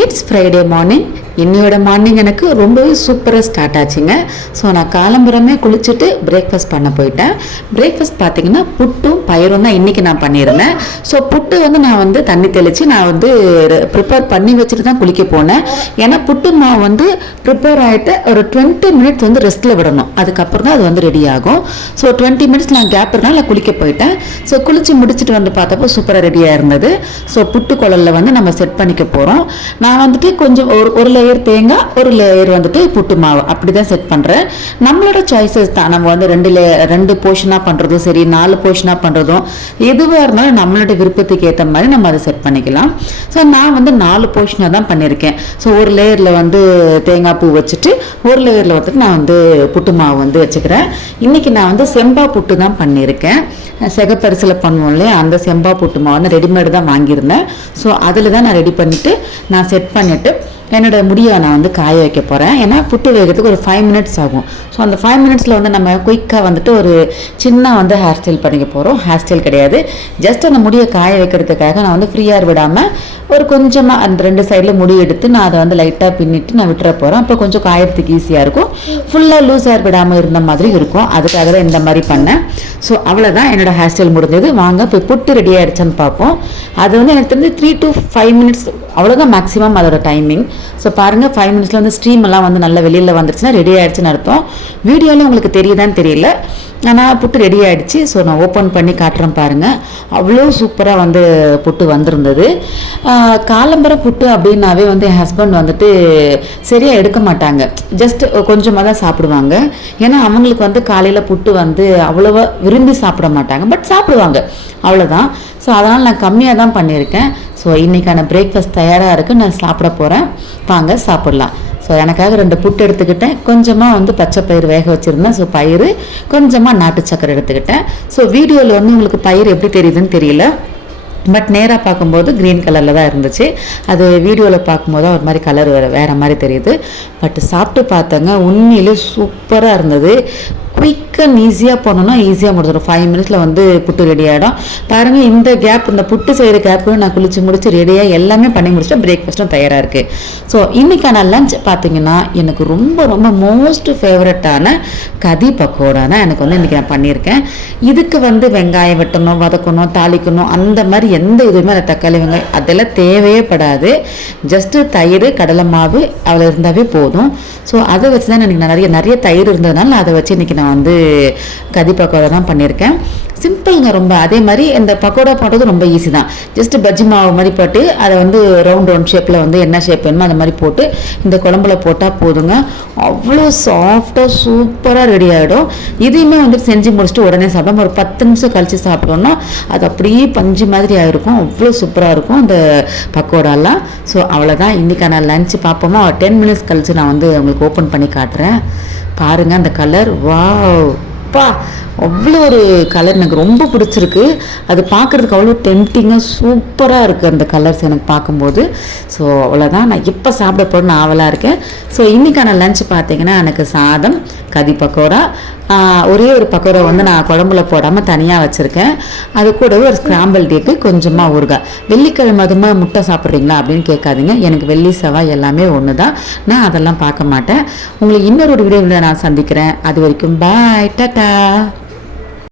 It's Friday morning. இன்னையோட morning எனக்கு ரொம்பவே சூப்பராக ஸ்டார்ட் ஆச்சுங்க. ஸோ நான் காலம்புறமே குளிச்சுட்டு பிரேக்ஃபாஸ்ட் பண்ண போயிட்டேன். பிரேக்ஃபாஸ்ட் பார்த்தீங்கன்னா புட்டும் பயிரும் தான் இன்றைக்கி நான் பண்ணியிருந்தேன். ஸோ புட்டு நான் தண்ணி தெளித்து நான் ப்ரிப்பேர் பண்ணி வச்சுட்டு தான் குளிக்க போனேன். ஏன்னா புட்டு மாவு ப்ரிப்பேர் ஆகிட்டு ஒரு 20 மினிட்ஸ் ரெஸ்ட்டில் விடணும். அதுக்கப்புறம் தான் அது ரெடி ஆகும். ஸோ 20 மினிட்ஸ் நான் கேப் இருந்தால் நான் குளிக்க போயிட்டேன். ஸோ குளித்து முடிச்சுட்டு பார்த்தப்போ சூப்பராக ரெடியாக இருந்தது. ஸோ புட்டு குழலில் நம்ம செட் பண்ணிக்க போகிறோம். நான் கொஞ்சம் ஒரு லேயர் தேங்காய், ஒரு லேயர் புட்டு மாவு அப்படி தான் செட் பண்ணுறேன். நம்மளோட சாய்ஸஸ் தான். நம்ம 2 போர்ஷனாக பண்ணுறதும் சரி, 4 போர்ஷனாக பண்ணுறதும் எதுவாக இருந்தாலும் நம்மளோட விருப்பத்துக்கு ஏற்ற மாதிரி நம்ம அதை செட் பண்ணிக்கலாம். ஸோ நான் 4 போர்ஷனாக தான் பண்ணியிருக்கேன். ஸோ ஒரு லேயரில் தேங்காய் பூ வச்சுட்டு ஒரு லேயரில் நான் புட்டு மாவு வச்சுக்கிறேன். இன்றைக்கி நான் செம்பா புட்டு தான் பண்ணியிருக்கேன். செகப்பரிசில் பண்ணுவோம் இல்லையா, அந்த செம்பா புட்டு மாவு ரெடிமேடு தான் வாங்கியிருந்தேன். ஸோ அதில் தான் நான் ரெடி பண்ணிவிட்டு நான் செட் பண்ணிவிட்டு என்னோட முடியை நான் காய வைக்க போகிறேன். ஏன்னா புட்டு வேகிறதுக்கு ஒரு 5 மினிட்ஸ் ஆகும். ஸோ அந்த 5 மினிட்ஸில் நம்ம குயிக்காக ஒரு சின்ன ஹேர் ஸ்டைல் பண்ணிக்க போகிறோம். ஹேர் ஸ்டைல் கிடையாது, ஜஸ்ட் அந்த முடியை காய வைக்கிறதுக்காக நான் ஃப்ரீயாக விடாமல் ஒரு கொஞ்சமாக அந்த 2 சைடில் முடி எடுத்து நான் அதை லைட்டாக பின்னிட்டு நான் விட்டுற போகிறேன். அப்போ கொஞ்சம் காயறதுக்கு ஈஸியாக இருக்கும். ஃபுல்லாக லூஸ் ஹேர் விடாமல் இருந்த மாதிரி இருக்கும். அதுக்காக தான் இந்த மாதிரி பண்ணேன். ஸோ அவ்வளோதான், என்னோடய ஹேர் ஸ்டைல் முடிஞ்சது. வாங்க போய் புட்டு ரெடி ஆகிடுச்சான்னு பார்ப்போம். அது எனக்கு தெரிஞ்சு 3 to 5 மினிட்ஸ் அவ்வளோதான் மேக்ஸிமம் அதோட டைமிங். ஸோ பாருங்கள், 5 மினிட்ஸில் ஸ்ட்ரீம் எல்லாம் நல்லா வெளியில் வந்துருச்சுன்னா ரெடி ஆகிடுச்சுன்னு அர்த்தம். வீடியோவில் உங்களுக்கு தெரியுதான்னு தெரியல, ஆனால் புட்டு ரெடி ஆகிடுச்சு. ஸோ நான் ஓப்பன் பண்ணி காட்டுறேன் பாருங்கள். அவ்வளோ சூப்பராக புட்டு வந்திருந்தது. காலம்பரம் புட்டு அப்படின்னாவே என் ஹஸ்பண்ட் சரியாக எடுக்க மாட்டாங்க. ஜஸ்ட் கொஞ்சமாக தான் சாப்பிடுவாங்க. ஏன்னா அவங்களுக்கு காலையில் புட்டு அவ்வளோவா விரும்பி சாப்பிட மாட்டாங்க, பட் சாப்பிடுவாங்க அவ்வளோதான். ஸோ அதனால் நான் கம்மியாக தான் பண்ணியிருக்கேன். ஸோ இன்றைக்கான பிரேக்ஃபாஸ்ட் தயாராக இருக்குது, நான் சாப்பிட போகிறேன். வாங்க சாப்பிட்லாம். ஸோ எனக்காக 2 புட்டு எடுத்துக்கிட்டேன். கொஞ்சமாக பச்சை பயிர் வேக வச்சுருந்தேன். ஸோ பயிர் கொஞ்சமாக நாட்டு சக்கரை எடுத்துக்கிட்டேன். ஸோ வீடியோவில் உங்களுக்கு பயிர் எப்படி தெரியுதுன்னு தெரியல, பட் நேராக பார்க்கும்போது க்ரீன் கலரில் தான் இருந்துச்சு. அது வீடியோவில் பார்க்கும்போது ஒரு மாதிரி கலர் வேறு மாதிரி தெரியுது. பட் சாப்பிட்டு பார்த்தேங்க, உண்மையிலே சூப்பராக இருந்தது. குயிக்காக ஈஸியாக போனோன்னா ஈஸியாக முடிச்சிடும். 5 மினிட்ஸில் புட்டு ரெடி ஆகிடும். பாருங்கள், இந்த கேப், இந்த புட்டு செய்கிற கேப்பு நான் முடிச்சு ரெடியாக எல்லாமே பண்ணி முடிச்சுட்டு பிரேக்ஃபாஸ்ட்டும் தயாராக இருக்குது. ஸோ இன்றைக்கான லஞ்ச் பார்த்தீங்கன்னா எனக்கு ரொம்ப ரொம்ப மோஸ்ட் ஃபேவரட்டான கதி பக்கோடா தான் எனக்கு இன்றைக்கி நான் பண்ணியிருக்கேன். இதுக்கு வெங்காயம் வெட்டணும், வதக்கணும், தாளிக்கணும், அந்த மாதிரி எந்த இதுவுமே அந்த தக்காளி வெங்காயம் அதெல்லாம் தேவையே படாது. ஜஸ்ட்டு தயிர், கடலை மாவு அவ்வளோ இருந்தாவே போதும். ஸோ அதை வச்சு தான் எனக்கு நிறைய தயிர் இருந்ததுனால நான் அதை வச்சு இன்றைக்கி நான் கதி பக்கோடா தான் பண்ணியிருக்கேன். சிம்பிளுங்க ரொம்ப. அதே மாதிரி இந்த பக்கோடா போடுறது ரொம்ப ஈஸி தான். ஜஸ்ட் பஜ்ஜி மாவு மாதிரி போட்டு அதை ரவுண்ட் ஷேப்பில் என்ன ஷேப் வேணுமோ அந்த மாதிரி போட்டு இந்த குழம்புல போட்டால் போதுங்க. அவ்வளோ சாஃப்டாக சூப்பராக ரெடி ஆகிடும். இதையுமே செஞ்சு முடிச்சுட்டு உடனே சாப்பிட்டோம். ஒரு 10 நிமிஷம் கழித்து சாப்பிட்டோம்னா அது அப்படியே பஞ்சு மாதிரி ஆகிருக்கும். அவ்வளோ சூப்பராக இருக்கும் அந்த பக்கோடாலாம். ஸோ அவ்வளோதான், இன்றைக்கான லஞ்சு பார்ப்போமா. 10 மினிட்ஸ் கழித்து நான் உங்களுக்கு ஓப்பன் பண்ணி காட்டுறேன். பாருங்கள் அந்த கலர், வாவ் பா, அவ்வளோ ஒரு கலர் எனக்கு ரொம்ப பிடிச்சிருக்கு. அது பார்க்குறதுக்கு அவ்வளோ டெம்டிங்காக சூப்பராக இருக்குது அந்த கலர்ஸ் எனக்கு பார்க்கும்போது. ஸோ அவ்வளோதான், நான் இப்போ சாப்பிட போகிறேன்னு ஆவலாக இருக்கேன். ஸோ இன்றைக்கான லஞ்ச் பார்த்தீங்கன்னா எனக்கு சாதம், கதி பக்கோடா, ஒரே ஒரு பக்கோடா நான் குழம்புல போடாமல் தனியாக வச்சுருக்கேன். அது கூடவே ஒரு ஸ்கிராம்பிள் டேக்கு கொஞ்சமாக ஊறுகாய். வெள்ளிக்கிழமை அதுமா முட்டை சாப்பிட்றீங்களா அப்படின்னு கேட்காதீங்க. எனக்கு வெள்ளி செவ்வாய் எல்லாமே ஒன்று தான். நான் அதெல்லாம் பார்க்க மாட்டேன். உங்களுக்கு இன்னொரு வீடியோவில் நான் சந்திக்கிறேன். அது வரைக்கும் பாய், டாடா.